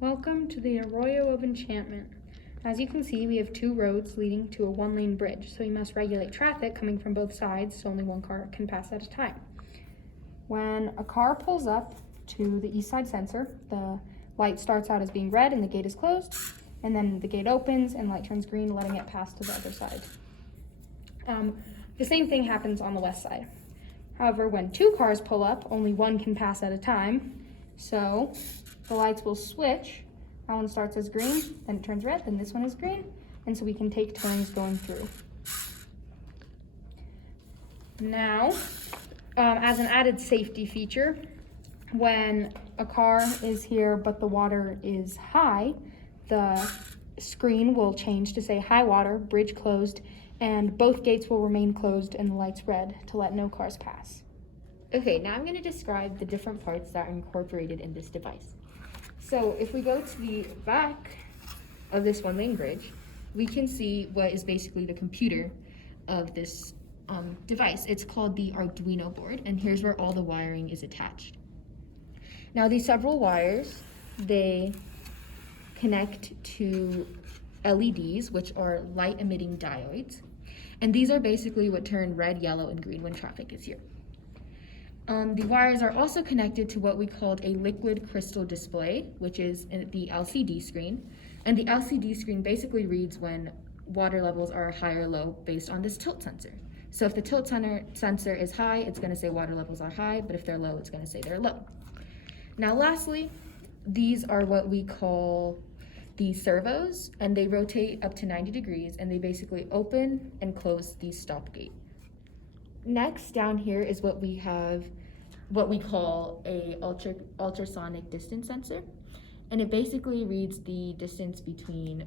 Welcome to the Arroyo of Enchantment. As you can see, we have two roads leading to a one-lane bridge, so we must regulate traffic coming from both sides so only one car can pass at a time. When a car pulls up to the east side sensor, the light starts out as being red and the gate is closed, and then the gate opens and light turns green, letting it pass to the other side. The same thing happens on the west side. However, when two cars pull up, only one can pass at a time, so the lights will switch. That one starts as green, then it turns red, then this one is green, and so we can take turns going through. Now, as an added safety feature, when a car is here but the water is high, the screen will change to say high water, bridge closed, and both gates will remain closed and the lights red to let no cars pass. Okay, now I'm going to describe the different parts that are incorporated in this device. So if we go to the back of this one-lane bridge, we can see what is basically the computer of this device. It's called the Arduino board, and here's where all the wiring is attached. Now these several wires, they connect to LEDs, which are light-emitting diodes, and these are basically what turn red, yellow, and green when traffic is here. The wires are also connected to what we called a liquid crystal display, which is the LCD screen. And the LCD screen basically reads when water levels are high or low based on this tilt sensor. So if the tilt sensor is high, it's going to say water levels are high, but if they're low, it's going to say they're low. Now lastly, these are what we call the servos, and they rotate up to 90 degrees, and they basically open and close the stop gate. Next, down here is what we call a ultrasonic distance sensor, and it basically reads the distance between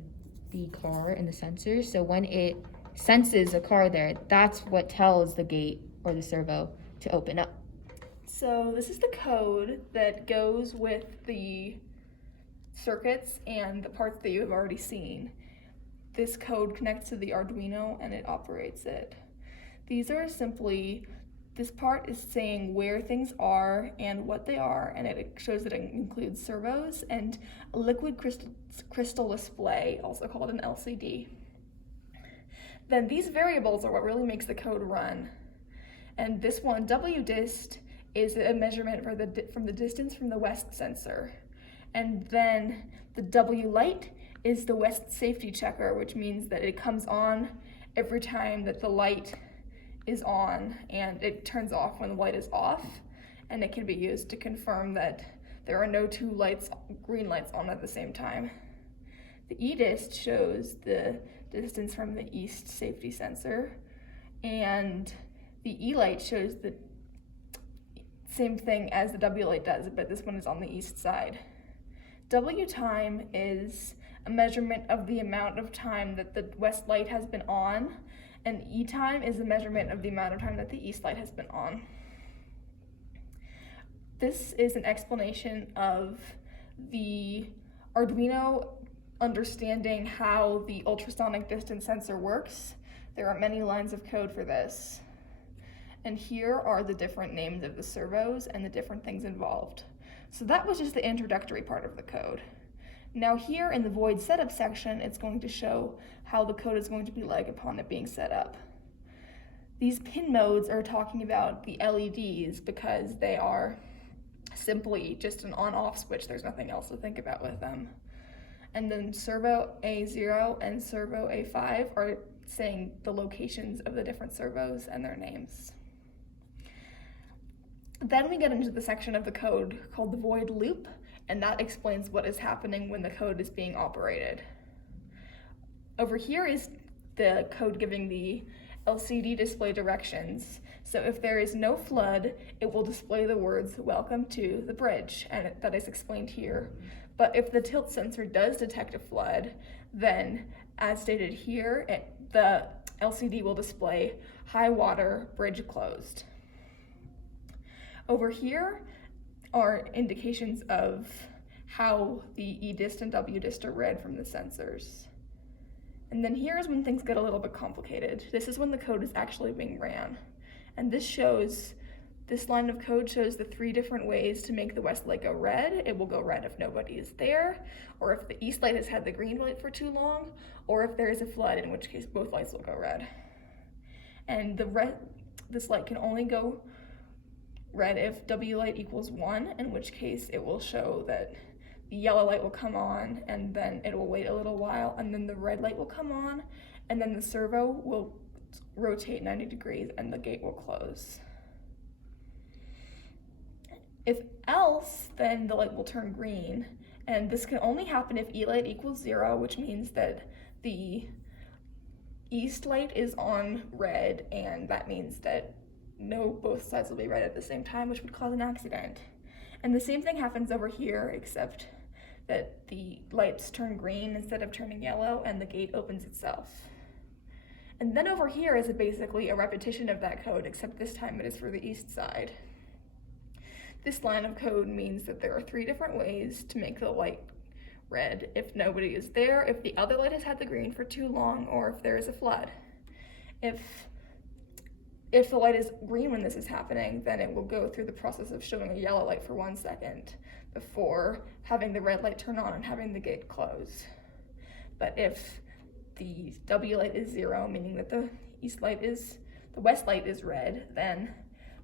the car and the sensor. So when it senses a car there, that's what tells the gate or the servo to open up. So this is the code that goes with the circuits and the parts that you have already seen. This code connects to the Arduino and it operates it. These are simply, this part is saying where things are and what they are, and it shows that it includes servos and a liquid crystal display, also called an LCD. Then these variables are what really makes the code run. And this one, WDist, is a measurement from the distance from the west sensor. And then the W light is the west safety checker, which means that it comes on every time that the light is on, and it turns off when the light is off, and it can be used to confirm that there are no two green lights on at the same time. The EDIST shows the distance from the east safety sensor, and the E light shows the same thing as the W light does, but this one is on the east side. W time is a measurement of the amount of time that the west light has been on, and E time is the measurement of the amount of time that the east light has been on. This is an explanation of the Arduino understanding how the ultrasonic distance sensor works. There are many lines of code for this. And here are the different names of the servos and the different things involved. So that was just the introductory part of the code. Now here in the void setup section, it's going to show how the code is going to be like upon it being set up. These pin modes are talking about the LEDs because they are simply just an on-off switch. There's nothing else to think about with them. And then servo A0 and servo A5 are saying the locations of the different servos and their names. Then we get into the section of the code called the void loop, and that explains what is happening when the code is being operated. Over here is the code giving the LCD display directions. So if there is no flood, it will display the words "Welcome to the bridge," and that is explained here. But if the tilt sensor does detect a flood, then as stated here, the LCD will display "High water, bridge closed." Over here are indications of how the EDIST and WDIST are read from the sensors. And then here is when things get a little bit complicated. This is when the code is actually being ran. And this shows This line of code shows the 3 different ways to make the west light go red. It will go red if nobody is there, or if the east light has had the green light for too long, or if there is a flood, in which case both lights will go red. And this light can only go red if W light equals 1, in which case it will show that the yellow light will come on, and then it will wait a little while, and then the red light will come on, and then the servo will rotate 90 degrees and the gate will close. If else, then the light will turn green, and this can only happen if E light equals 0, which means that the east light is on red, and that means that both sides will be red at the same time, which would cause an accident. And the same thing happens over here, except that the lights turn green instead of turning yellow, and the gate opens itself. And then over here is basically a repetition of that code, except this time it is for the east side. This line of code means that there are 3 different ways to make the light red if nobody is there, if the other light has had the green for too long, or if there is a flood. If the light is green when this is happening, then it will go through the process of showing a yellow light for 1 second before having the red light turn on and having the gate close. But if the W light is 0, meaning that the west light is red, then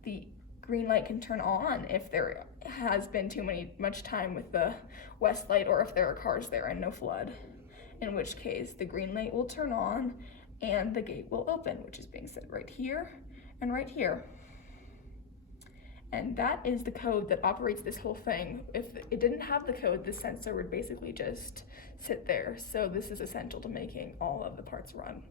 the green light can turn on if there has been much time with the west light, or if there are cars there and no flood, in which case the green light will turn on and the gate will open, which is being said right here and right here. And that is the code that operates this whole thing. If it didn't have the code, the sensor would basically just sit there. So this is essential to making all of the parts run.